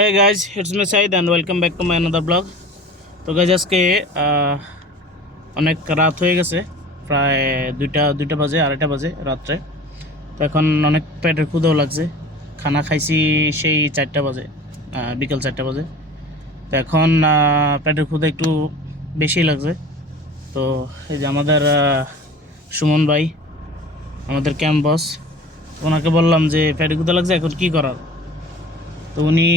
হ্যাঁ guys it's me Saeed and welcome back to my another blog তো guys আজকে অনেক রাত হয়ে গেছে, প্রায় দুইটা দুইটা বাজে, আড়াইটা বাজে রাত্রে। তো এখন অনেক পেটের ক্ষুদেও লাগছে। খানা খাইছি সেই চারটা বাজে বিকেল চারটা বাজে। তো এখন পেটের ক্ষুদে একটু বেশি লাগছে। তো এই যে আমাদের সুমন ভাই, আমাদের ক্যাম্প বস ওনাকে বললাম যে পেটের ক্ষুদে লাগছে, এখন কী করার? তো উনি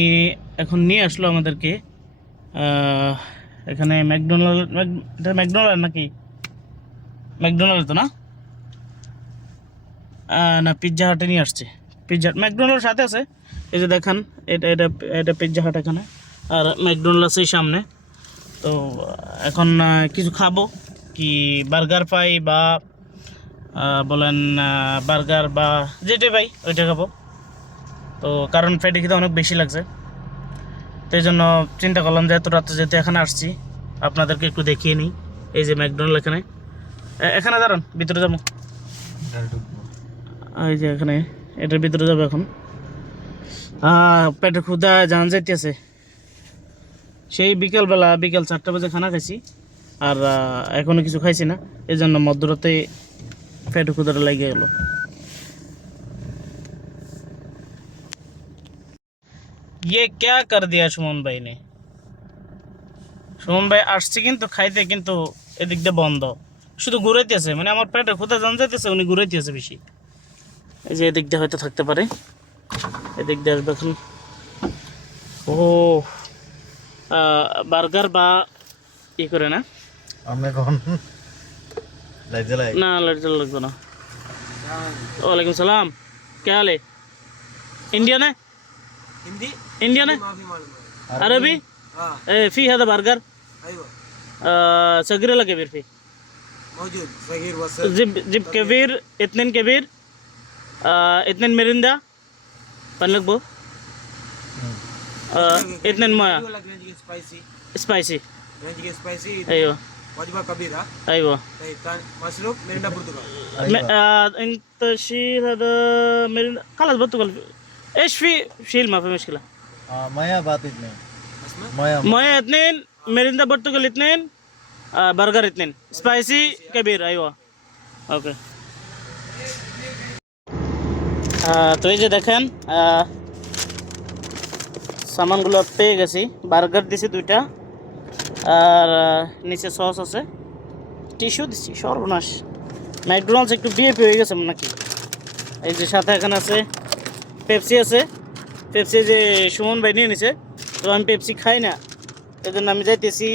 এখন নিয়ে আসলো আমাদেরকে এখানে ম্যাকডোনাল্ড এটা ম্যাকডোনাল্ড নাকি? ম্যাকডোনাল্ড তো না? না, পিৎজা হাটে নিয়ে আসছে। পিৎজা ম্যাকডোনাল্ড সাথে আছে। এই যে দেখান, এটা এটা এটা পিৎজা হাট এখানে। আর ম্যাকডোনাল্ড আছে সামনে। তো এখন কিছু খাব। কি বার্গার পাই বা বলেন বার্গার বা যেটাই পাই, ওইটা খাব। তো কারণ পেটে খেতে অনেক বেশি লাগছে। তো এই জন্য চিন্তা করলাম যে এত রাত্রে যেহেতু এখানে আসছি আপনাদেরকে একটু দেখিয়ে নিই। এই যে ম্যাকডোনাল্ড এখানে। এখানে দাঁড়ান ভিতরে যাব। এই যে এখানে এটার ভিতরে যাব এখন। পেটে ক্ষুদা জান যাইতেছে সেই বিকেলবেলা বিকেল চারটা বাজে খানা খাইছি। আর আহ, এখনও কিছু খাইছি না। এই জন্য মধ্যরাতে পেটে ক্ষুদাটা লেগে গেলো। ये क्या कर दिया সুমন ভাই নে সুমন ভাই আসছে কিন্তু খাইতে কিন্তু এদিক দিয়ে বন্ধ। শুধু ঘুরাইতেছে মানে আমার পেটে ক্ষুদা জান যাইতেছে উনি ঘুরাইতেছে বেশি। এই যে এদিক দিয়ে হয়তো থাকতে পারে। এদিক দিয়ে আসবে এখন। ও বার্গার বা ই করে না? আমরা এখন না লাইট জ্বালা লাগবে না। ওয়ালাইকুম সালাম। কে আলে? ইন্ডিয়া হ্যাঁ हिंदी? इंडियन है? अरबी? फ़ी है तो बर्गर? सगीर अला कबीर फ़ी। मौजूद जिब जिब कबीर इतनिन कबीर इतनिन मरिंदा पनलक बो। इतनिन मोया। स्पाइसी स्पाइसी अयो वजबा कबीर अयो मशरूम मिरिंदा पुर्तगाल। इंतशीर हद कलस बतुगल سبايسي سبايسي رينج سبايسي ايوه وجبه كبيره ايوه طيب ثاني مشروب مريندا برتقال م- آه، انت شيل هذا مريندا خلاص برتقال ايش في شيل ما في مشكله মায়া বাদ ইতনে اسمع মায়া مويه اثنين مريندا برتقال اثنين آه، برجر اثنين سبايسي كبير ايوه ওকে তো এই যে দেখেন আহ, সামানগুলো পেয়ে গেছি বার্গার দিছি দুইটা আর আহ, নিচে সস আছে টিস্যু দিচ্ছি সর্বনাশ ম্যাকডোনাল্ডস একটু বিএপি হয়ে গেছে নাকি এই যে সাথে এখানে আছে পেপসি আছে। পেপসি যে সুমন ভাই নিয়ে নিছে, তো আমি পেপসি খাই না। এই জন্য আমি যাইতেছি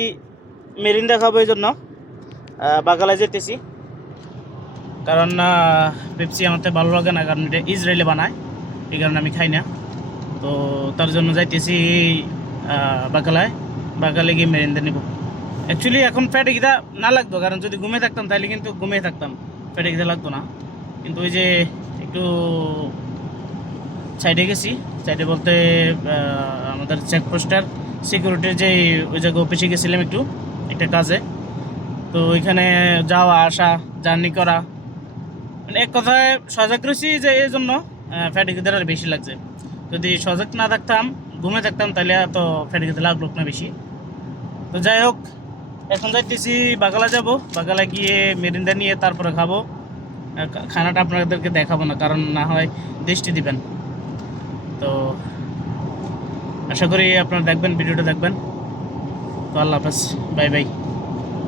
মেরিন্ডা খাব এই জন্য বাগালায় যেতেছি কারণ পেপসি আমার তো ভালো লাগে না, কারণ এটা ইসরায়েলে বানায়। এই কারণে আমি খাই না। তো তার জন্য যাইতেছি বাগালায়। বাগালে গিয়ে মেরিন্দা নিব। অ্যাকচুয়ালি এখন পেটে গিতা না লাগতো, কারণ যদি ঘুমিয়ে থাকতাম তাহলে কিন্তু ঘুমিয়ে থাকতাম। পেটে গিতা লাগতো না। কিন্তু ওই যে একটু সাইডে গেছি। সাইডে বলতে আমাদের চেকপোস্টার সিকিউরিটির যে ওই জায়গায় অফিসে গেছিলাম একটু, একটা কাজে। তো ওইখানে যাওয়া, আসা জার্নি করা। মানে এক কথায় সজাগ রয়েছি যে এই জন্য ফ্যাটিকেদের আর বেশি লাগছে। যদি সজাগ না থাকতাম, ঘুমে থাকতাম, তাহলে তো ফ্যাটিকেতে লাগল না বেশি। তো যাই হোক, এখন যাইতেছি বাগালা যাব। বাগালা গিয়ে মেরিন্দা নিয়ে তারপরে খাব। খানাটা আপনাদেরকে দেখাবো না, কারণ না হয় দৃষ্টি দিবেন। তো আশা করি আপনারা দেখবেন ভিডিওটা দেখবেন। তো আল্লাহ হাফেজ বাই বাই।